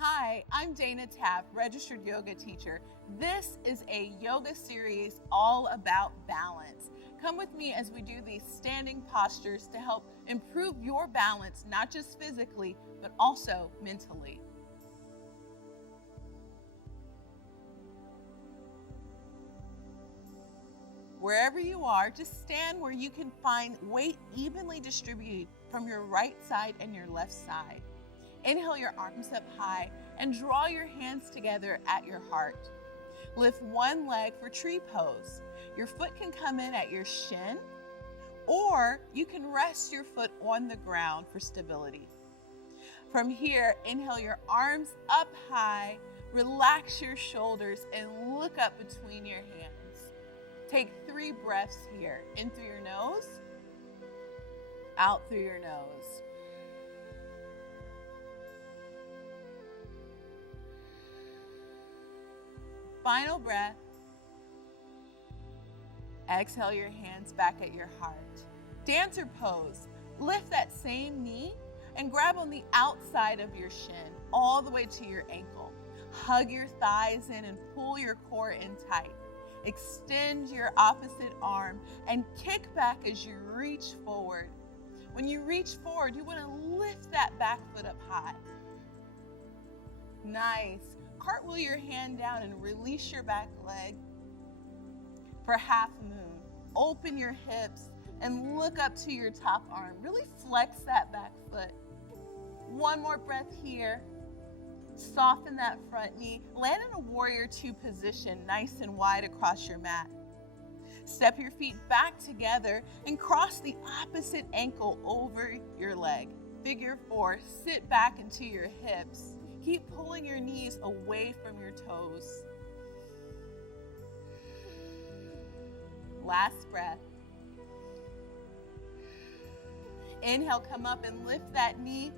Hi, I'm Taft, registered yoga teacher. This is a yoga series all about balance. Come with me as we do these standing postures to help improve your balance, not just physically, but also mentally. Wherever you are, just stand where you can find weight evenly distributed from your right side and your left side. Inhale your arms up high and draw your hands together at your heart. Lift one leg for tree pose. Your foot can come in at your shin, or you can rest your foot on the ground for stability. From here, inhale your arms up high, relax your shoulders, and look up between your hands. Take 3 breaths here. In through your nose, out through your nose. Final breath. Exhale your hands back at your heart. Dancer pose. Lift that same knee and grab on the outside of your shin all the way to your ankle. Hug your thighs in and pull your core in tight. Extend your opposite arm and kick back as you reach forward. When you reach forward, you want to lift that back foot up high. Nice. Cartwheel your hand down and release your back leg for half moon. Open your hips and look up to your top arm. Really flex that back foot. One more breath here. Soften that front knee. Land in a warrior 2 position, nice and wide across your mat. Step your feet back together and cross the opposite ankle over your leg. Figure 4, sit back into your hips. Keep pulling your knees away from your toes. Last breath. Inhale, come up and lift that knee.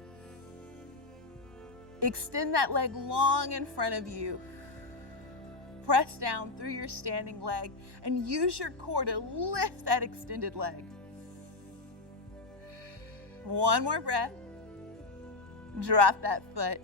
Extend that leg long in front of you. Press down through your standing leg and use your core to lift that extended leg. One more breath. Drop that foot.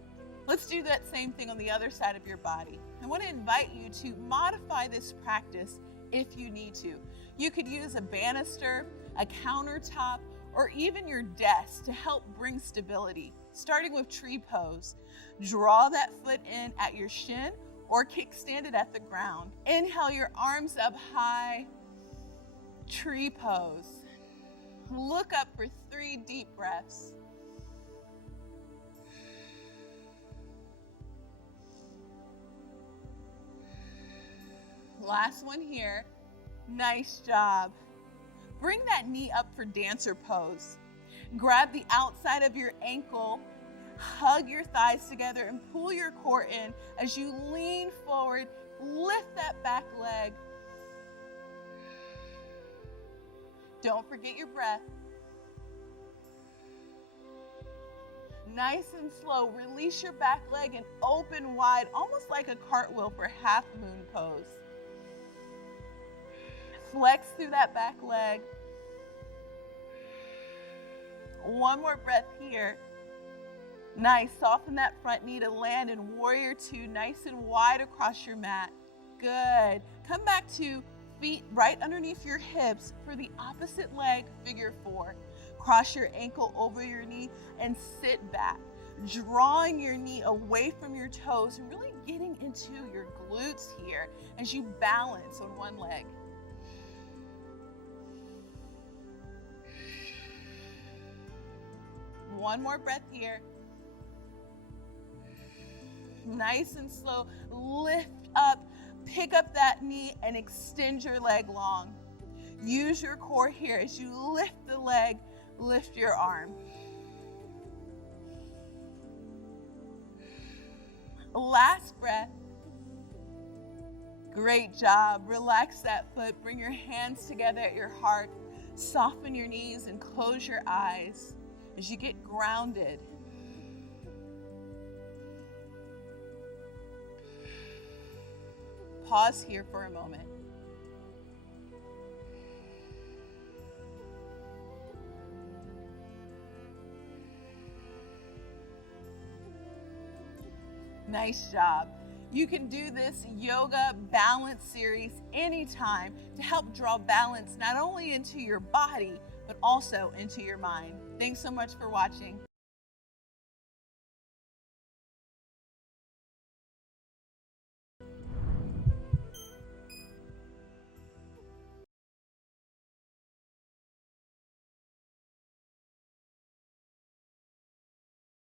Let's do that same thing on the other side of your body. I want to invite you to modify this practice if you need to. You could use a banister, a countertop, or even your desk to help bring stability. Starting with tree pose. Draw that foot in at your shin or kickstand it at the ground. Inhale your arms up high. Tree pose. Look up for 3 deep breaths. Last one here. Nice job. Bring that knee up for dancer pose. Grab the outside of your ankle, hug your thighs together, and pull your core in as you lean forward. Lift that back leg. Don't forget your breath. Nice and slow. Release your back leg and open wide, almost like a cartwheel for half moon pose. Flex through that back leg. One more breath here. Nice. Soften that front knee to land in warrior 2, nice and wide across your mat. Good. Come back to feet right underneath your hips for the opposite leg, figure 4. Cross your ankle over your knee and sit back, drawing your knee away from your toes and really getting into your glutes here as you balance on one leg. One more breath here. Nice and slow. Lift up, pick up that knee and extend your leg long. Use your core here as you lift the leg, lift your arm. Last breath. Great job. Relax that foot. Bring your hands together at your heart. Soften your knees and close your eyes as you get grounded. Pause here for a moment. Nice job. You can do this yoga balance series anytime to help draw balance not only into your body, but also into your mind. Thanks so much for watching.